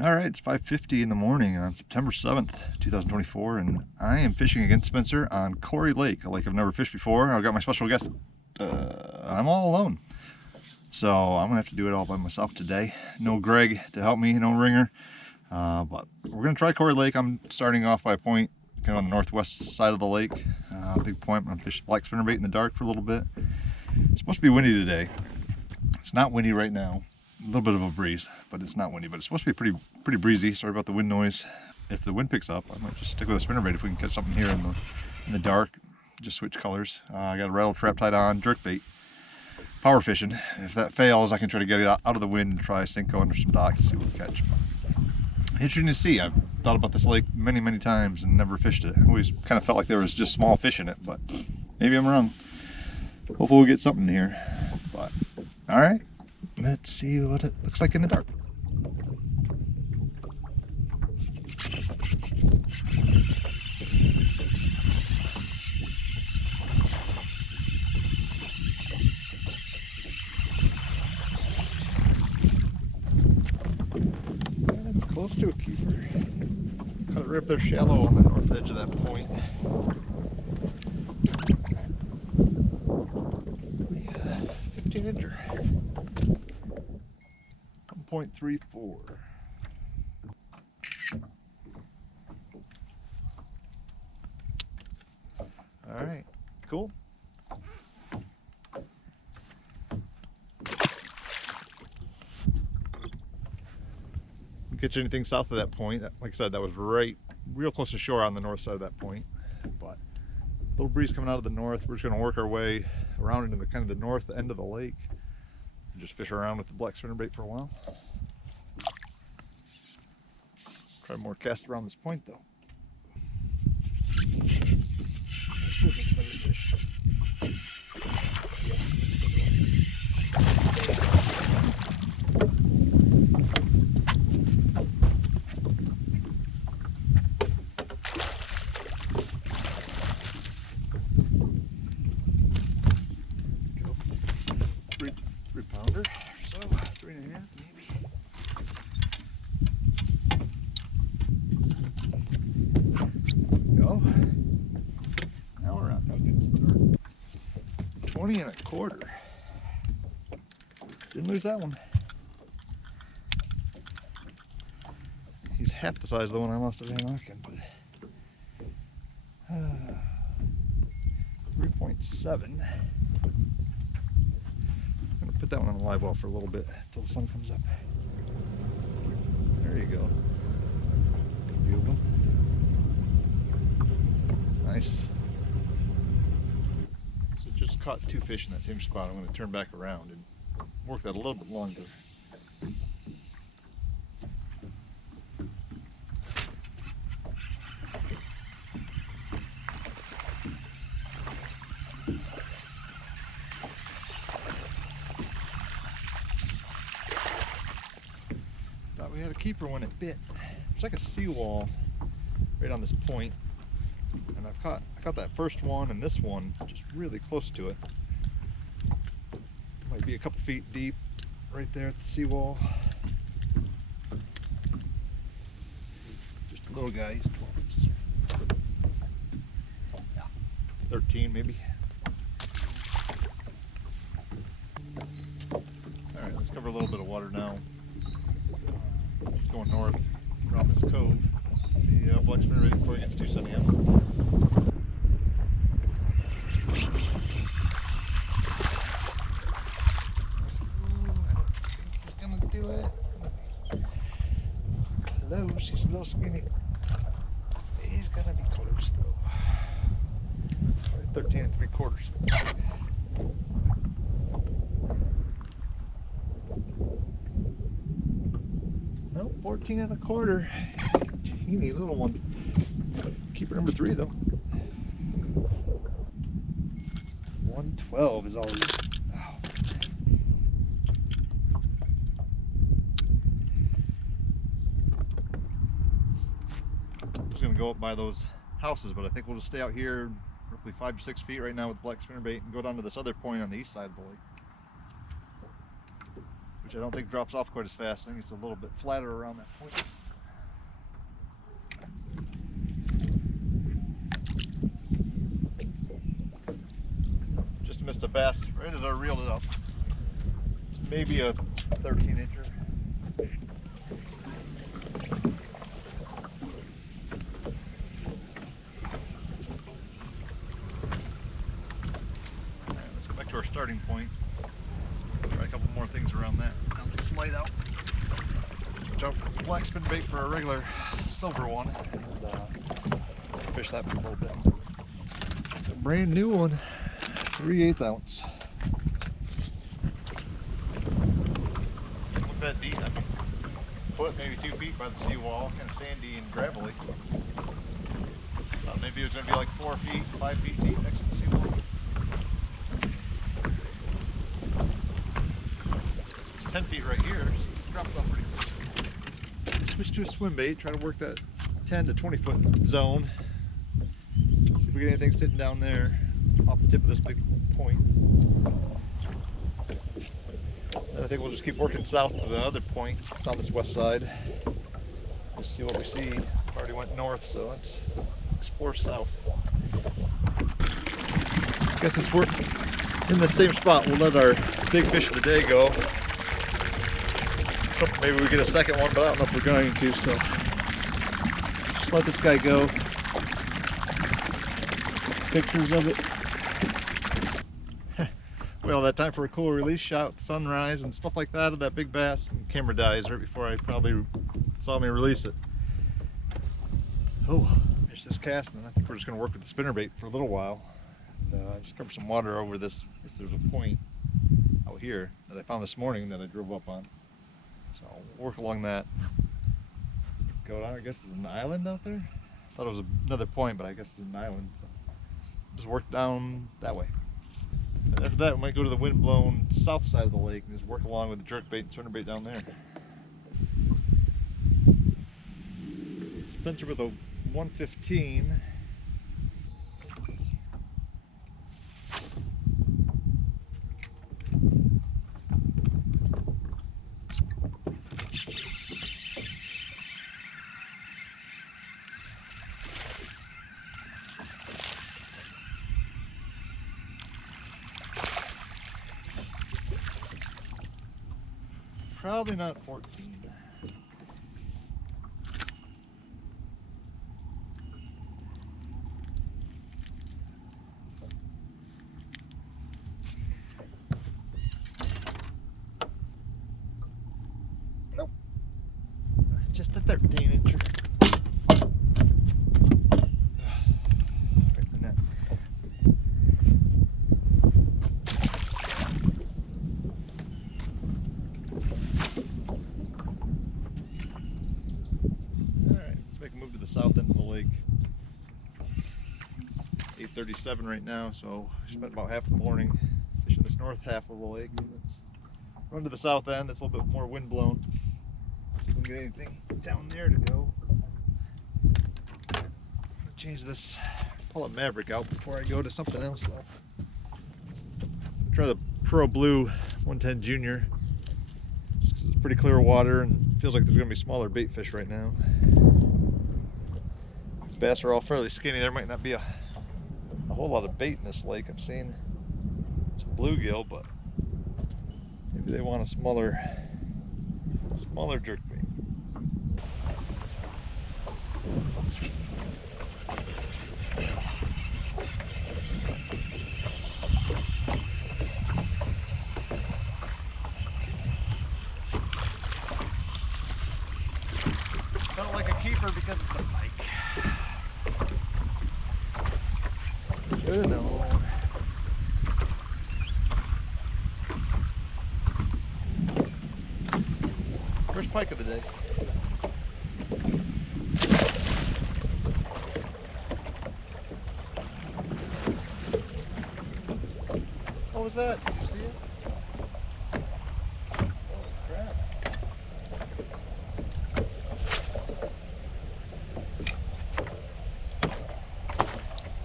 All right, it's 5:50 in the morning on September 7th, 2024, and I am fishing against Spencer on Corey Lake, a lake I've never fished before. I've got my special guest. I'm all alone, so I'm gonna have to do it all by myself today. No Greg to help me, no ringer, but we're gonna try Corey Lake. I'm starting off by a point kind of on the northwest side of the lake. Big point. I'm gonna fish black spinnerbait in the dark for a little bit. It's supposed to be windy today. It's not windy right now. A little bit of a breeze, but it's not windy. But it's supposed to be pretty breezy. Sorry about the wind noise. If the wind picks up, I might just stick with a spinnerbait if we can catch something here in the dark. Just switch colors. I got a rattle trap tied on, jerkbait, power fishing. If that fails, I can try to get it out of the wind and try Senko under some docks and see what we catch. Interesting to see. I've thought about this lake many times and never fished it. I always kind of felt like there was just small fish in it, but maybe I'm wrong. Hopefully we'll get something here. But all right. Let's see what it looks like in the dark. That's close to a keeper. Cut it right up there shallow on the north edge of that point. 15-incher. 1.34. All right, cool. Catch anything south of that point. Like I said, that was real close to shore on the north side of that point. But a little breeze coming out of the north. We're just going to work our way around into the kind of the north end of the lake. Just fish around with the black spinnerbait for a while. Try more cast around this point though. Three pounder, so 3.5 maybe. Go. Now we're on to a good start. 20.25. Didn't lose that one. He's half the size of the one I lost at Van Auken, but 3.7. Put that one on the live well for a little bit until the sun comes up. There you go. Good view of them. Nice. So just caught 2 fish in that same spot. I'm going to turn back around and work that a little bit longer. We had a keeper when it bit. There's like a seawall right on this point, and I caught that first one and this one just really close to it. Might be a couple feet deep right there at the seawall. Just a little guy, he's 12 inches. 13 maybe. All right, let's cover a little bit of water now. Going north around this cove. The black spinnerbait before it gets too sunny up. He's gonna do it. Close. He's a little skinny. He's gonna be close though. 13.75. Nope, 14.25. Teeny little one. Keeper number 3 though. 112 is all it is. Oh. I was gonna go up by those houses, but I think we'll just stay out here roughly 5 to 6 feet right now with black spinnerbait and go down to this other point on the east side of the lake. which I don't think drops off quite as fast. I think it's a little bit flatter around that point. Just missed a bass right as I reeled it up. Maybe a 13-incher. Let's go back to our starting point. Try a couple more things around that. I'll just light out. Switch out from black spin bait for a regular silver one, and fish that for a little bit. A brand new one, 3/8 ounce. Look at that deep. I mean, foot, maybe 2 feet by the seawall, kind of sandy and gravelly. Thought maybe it was going to be like 4 feet, 5 feet deep next to the seawall. 10 feet right here, drops off pretty quick. Switch to a swim bait, try to work that 10 to 20 foot zone. See if we get anything sitting down there off the tip of this big point. Then I think we'll just keep working south to the other point. It's on this west side. Just see what we see. Already went north, so let's explore south. I guess since we're in the same spot, we'll let our big fish of the day go. Maybe we get a second one, but I don't know if we're going to, so just let this guy go. Pictures of it. We all that time for a cool release shot with sunrise and stuff like that of that big bass, and the camera dies right before I probably saw me release it. Oh, there's this cast, and I think we're just going to work with the spinnerbait for a little while. And, just cover some water over this. There's a point out here that I found this morning that I drove up on. So I'll work along that. Go down, I guess there's an island out there. I thought it was another point, but I guess it's an island. So just work down that way. And after that, we might go to the wind-blown south side of the lake and just work along with the jerkbait and swinnerbait down there. Spencer with a 115. Probably not 14. Nope. Just a 13-incher. Right in the net. South end of the lake. 8:37 right now, so I spent about half the morning fishing this north half of the lake. Let's run to the south end. That's a little bit more wind blown. See if we can get anything down there to go. I'm gonna change this, pull a Maverick out before I go to something else though. Try the Pro Blue 110 Junior. Just 'cause it's pretty clear water and feels like there's gonna be smaller bait fish right now. Bass are all fairly skinny. There might not be a whole lot of bait in this lake. I'm seeing some bluegill, but maybe they want a smaller jerkbait. Felt like a keeper because it's a pike. Should've known. First pike of the day. What was that? Did you see it? Holy crap.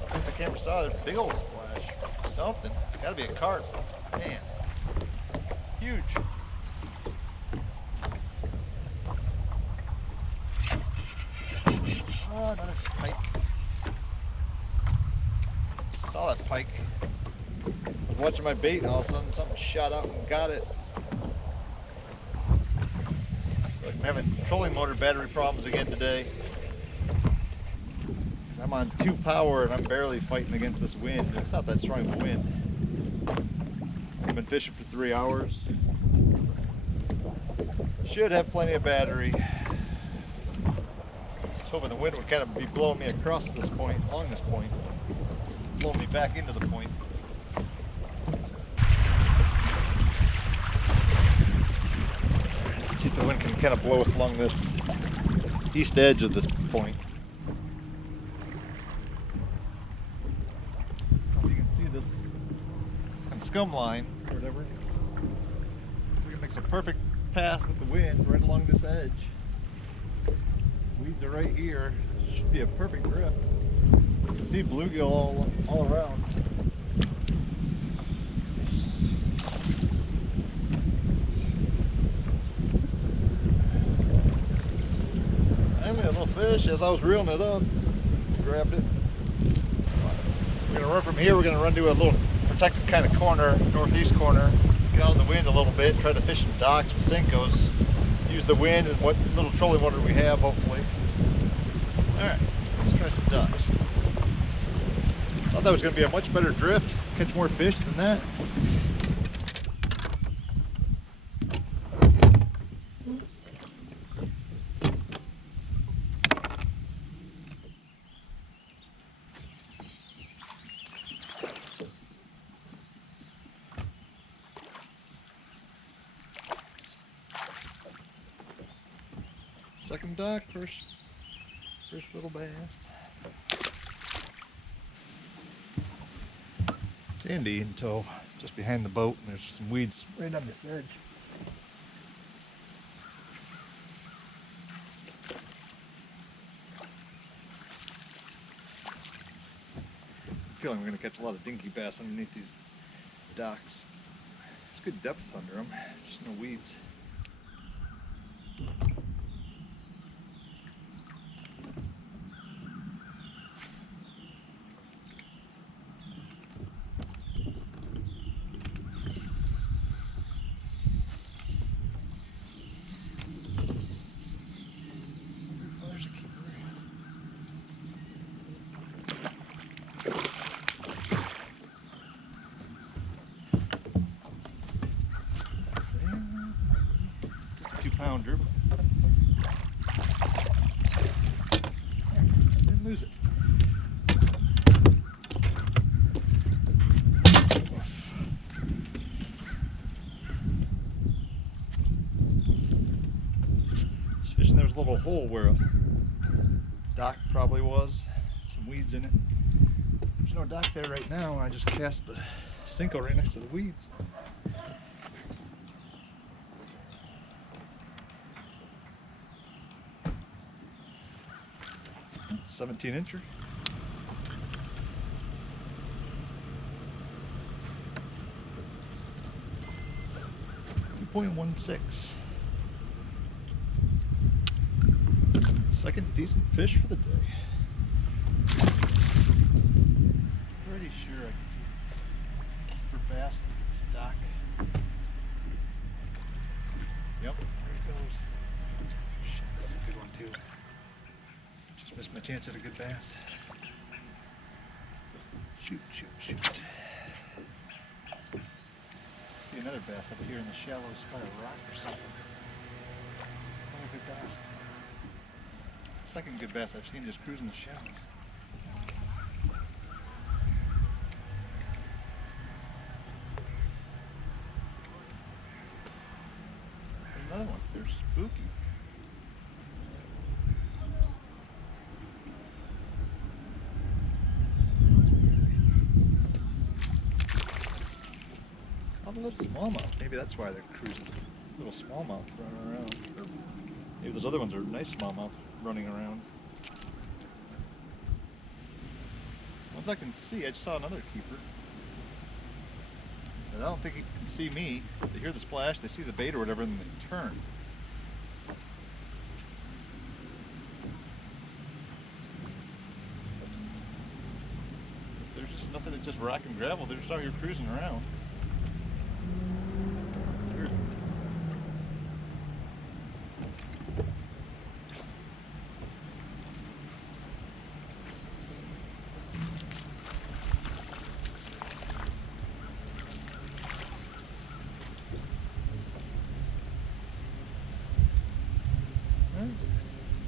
I think the camera saw it. Big old splash. Something. It's gotta be a carp. Man. Huge. Oh, not a pike. Saw that pike. I was watching my bait and all of a sudden something shot out and got it. But I'm having trolling motor battery problems again today. I'm on 2 power and I'm barely fighting against this wind. It's not that strong of a wind. I've been fishing for 3 hours. Should have plenty of battery. I was hoping the wind would kind of be blowing me across this point, along this point, blowing me back into the point. See if the wind can kind of blow us along this east edge of this point. You can see this and scum line or whatever. We can make a perfect path with the wind right along this edge. Weeds are right here. Should be a perfect drift. You can see bluegill all around. I made a little fish as I was reeling it up. Grabbed it. We're gonna run from here. We're gonna run to a little protected kind of corner, northeast corner. Get out of the wind a little bit. Try to fish some docks with Senkos. Use the wind and what little trolling motor we have, hopefully. All right, let's try some ducks. Thought that was gonna be a much better drift. Catch more fish than that. Second duck, first little bass. Sandy until just behind the boat, and there's some weeds right on this edge. I'm feeling we're going to catch a lot of dinky bass underneath these docks. There's good depth under them, just no weeds. Pounder. Didn't lose it. Just fishing, there was a little hole where a dock probably was. Some weeds in it. There's no dock there right now. I just cast the Senko right next to the weeds. 17-incher. .16. Second decent fish for the day. Pretty sure I can see keeper bass in this dock. Yep, there he goes. Shit, that's a good one too. Just missed my chance at a good bass. Shoot, shoot, shoot. See another bass up here in the shallows by a rock or something. Another good bass. Second good bass I've seen just cruising the shallows. Another one. They're spooky. A little smallmouth. Maybe that's why they're cruising. Little smallmouth running around. Or maybe those other ones are nice smallmouth running around. Ones I can see. I just saw another keeper. And I don't think he can see me. They hear the splash, they see the bait or whatever, and they turn. it's just rock and gravel. They're just out here cruising around.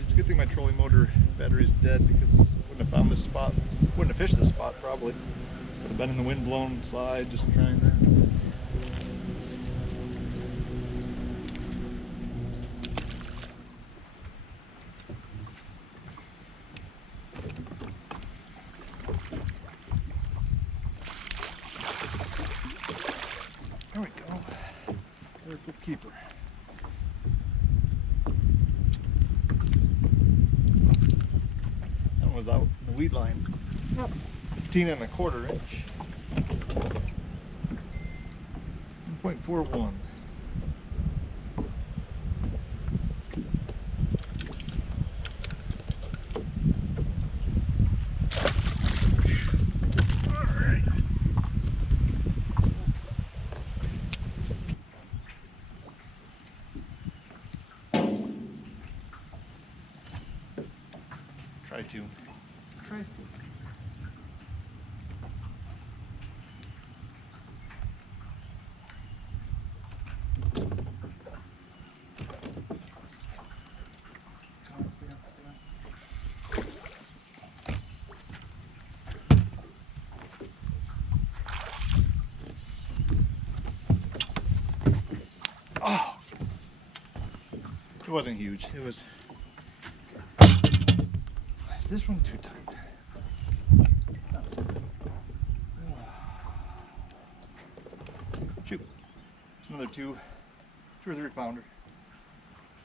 It's a good thing my trolling motor battery is dead, because I wouldn't have found this spot, wouldn't have fished this spot probably. Would have been in the wind-blown slide just trying that. There we go. Careful keeper. That one was out in the weed line. 15¼ inch. 1.41. Try to. Oh! It wasn't huge. It was. Is this one too tight? Shoot. Another 2 or 3 pounder.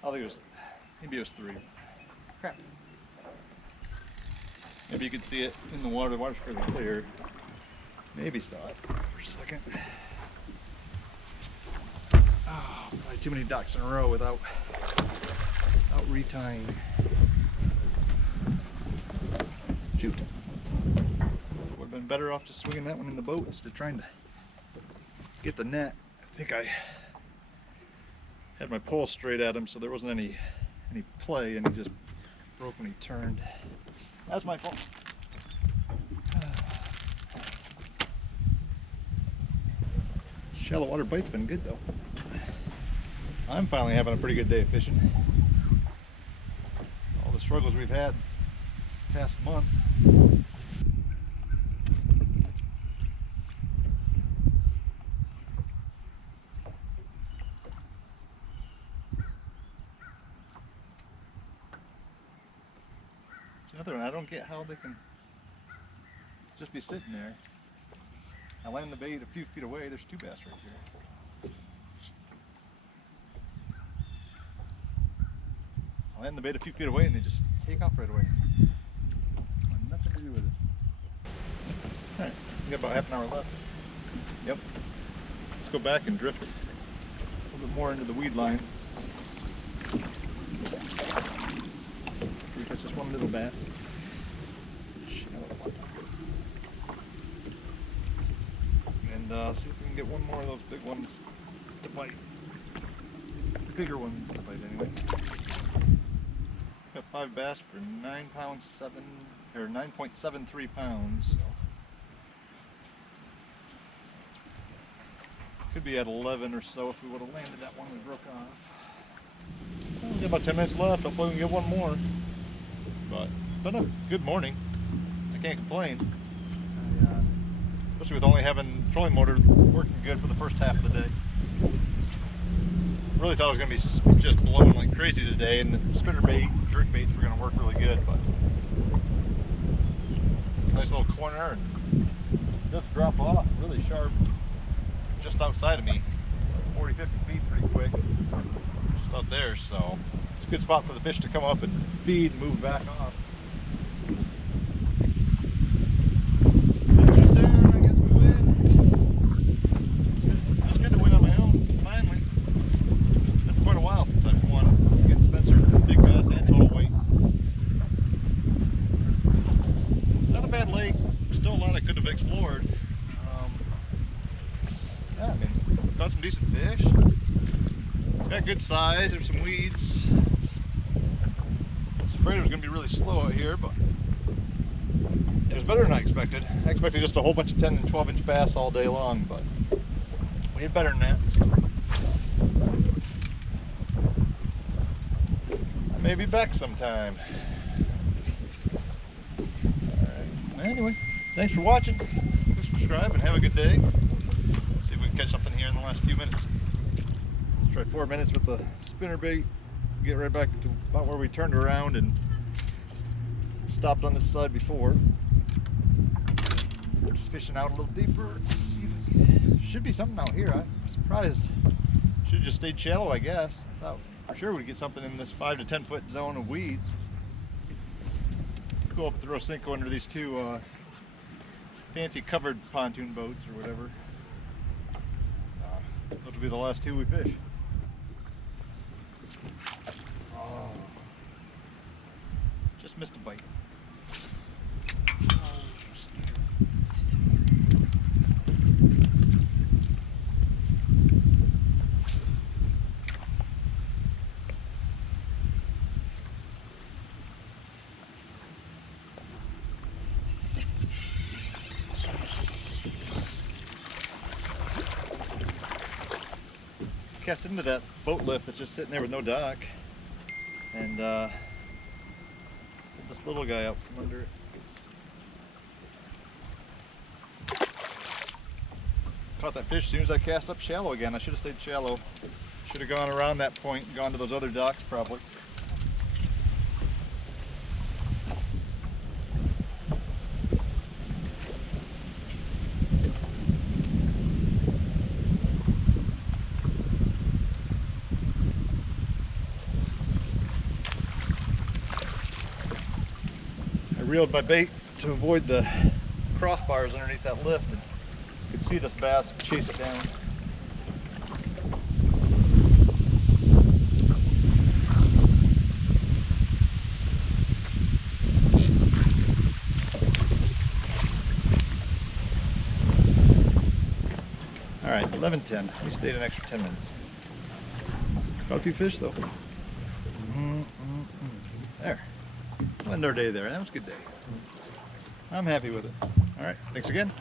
I think it was, maybe it was 3. Crap. Maybe you could see it in the water. The water's fairly clear. Maybe saw it for a second. Oh, probably too many ducks in a row without retying. Shoot. Would have been better off just swinging that one in the boat instead of trying to get the net. I think I had my pole straight at him, so there wasn't any play, and he just broke when he turned. That's my fault. Shallow water bite's been good though. I'm finally having a pretty good day of fishing. All the struggles we've had past month. It's another one. I don't get how they can just be sitting there. I land the bait a few feet away. There's 2 bass right here. I land the bait a few feet away and they just take off right away. Nothing to do with it. Alright, we got about half an hour left. Yep. Let's go back and drift a little bit more into the weed line. We catch this one little bass. And see if we can get one more of those big ones to bite. Bigger ones to bite anyway. Got 5 bass for 9 pounds 9.73 pounds. So. Could be at 11 or so if we would have landed that one we broke off. Well, we got about 10 minutes left. Hopefully we can get one more. But it's been a good morning. I can't complain. Especially with only having trolling motor working good for the first half of the day. Really thought it was going to be just blowing like crazy today, and the spinner bait, jerk baits were going to work really good, but it's a nice little corner and just drop off really sharp just outside of me, 40-50 feet pretty quick, just out there, so it's a good spot for the fish to come up and feed and move back off. could have explored. Yeah, I mean, caught some decent fish. Got good size. There's some weeds. I was afraid it was going to be really slow out here, but it was better than I expected. I expected just a whole bunch of 10 and 12 inch bass all day long, but we had better than that. So I may be back sometime. Alright, anyway, thanks for watching. Please subscribe and have a good day. See if we can catch something here in the last few minutes. Let's try 4 minutes with the spinnerbait. Get right back to about where we turned around and stopped on this side before. Just fishing out a little deeper. Should be something out here. I'm surprised. Should have just stayed shallow, I guess. I thought for sure we'd get something in this 5 to 10 foot zone of weeds. Go up and throw a Senko under these two fancy covered pontoon boats or whatever. Those will be the last two we fish. Oh, just missed a bite. Cast into that boat lift that's just sitting there with no dock, and pulled this little guy out from under it. Caught that fish as soon as I cast up shallow again. I should have stayed shallow. Should have gone around that point and gone to those other docks probably. Reeled my bait to avoid the crossbars underneath that lift, and you could see this bass chase it down. All right, 11:10. We stayed an extra 10 minutes. Caught a few fish though. There. End our day there. That was a good day. I'm happy with it. All right. Thanks again.